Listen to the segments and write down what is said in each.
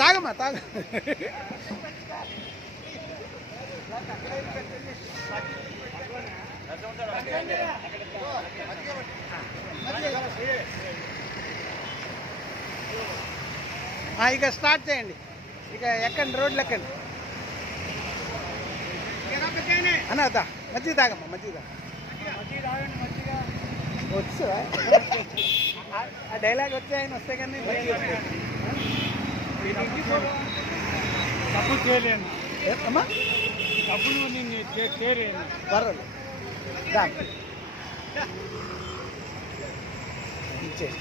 తాగమ్మా తాగ. ఇక స్టార్ట్ చేయండి. ఇక ఎక్కండి రోడ్లు ఎక్కండి. అన్న అదా మజ్జిగ తాగమ్మా మజ్జిగ తాగ. వచ్చు ఆ డైలాగ్ వచ్చే ఆయన వస్తే కానీ. తప్పు చేయలేను. అమ్మా? తప్పులు నేను చేయలేను. పర్వాలేదు. దా. ఇచ్చేయి.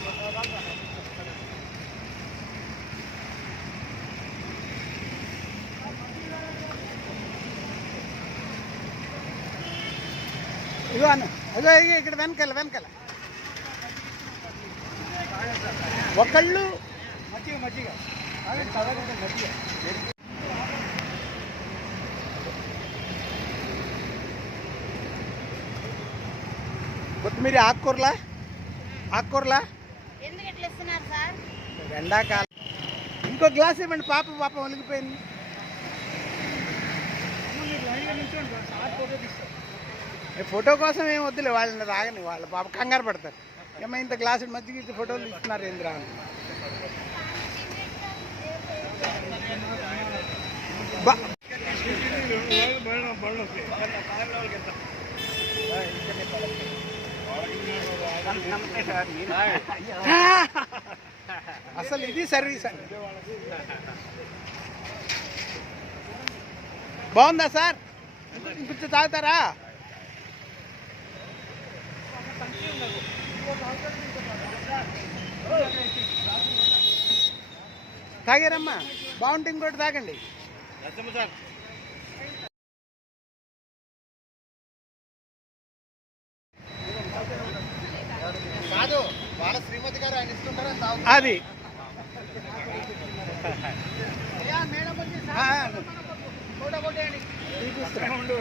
ఇదిగో అన్న. ఇదిగో ఇక్కడ వెనకాల వెనకాల. ఒకళ్ళు మజ్జిగ మజ్జిగ. కొత్తిమీర ఆకుకూరలా? ఆకుకూరలా? ఎండాకాలం. ఇంకో గ్లాస్ ఇవ్వండి పాప పాప ఒలిగిపోయింది. ఫోటో కోసం ఏం వద్దులే వాళ్ళని రాగని వాళ్ళ పాప కంగారు పడతారు. ఏమో ఇంత గ్లాసు ఇచ్చి ఫోటోలు ఇస్తున్నారు ఏంది అసలు ఇది సర్వీస్. అండి బాగుందా సార్? ఇంకొంచెం తాగుతారా? తాగారమ్మా. బాగుంటుంది ఇంకోటి తాగండి. సార్ కాదు వాళ్ళ శ్రీమతి గారు ఆయన ఇస్తుంటారని అది ఆ, చూపిస్తున్నా.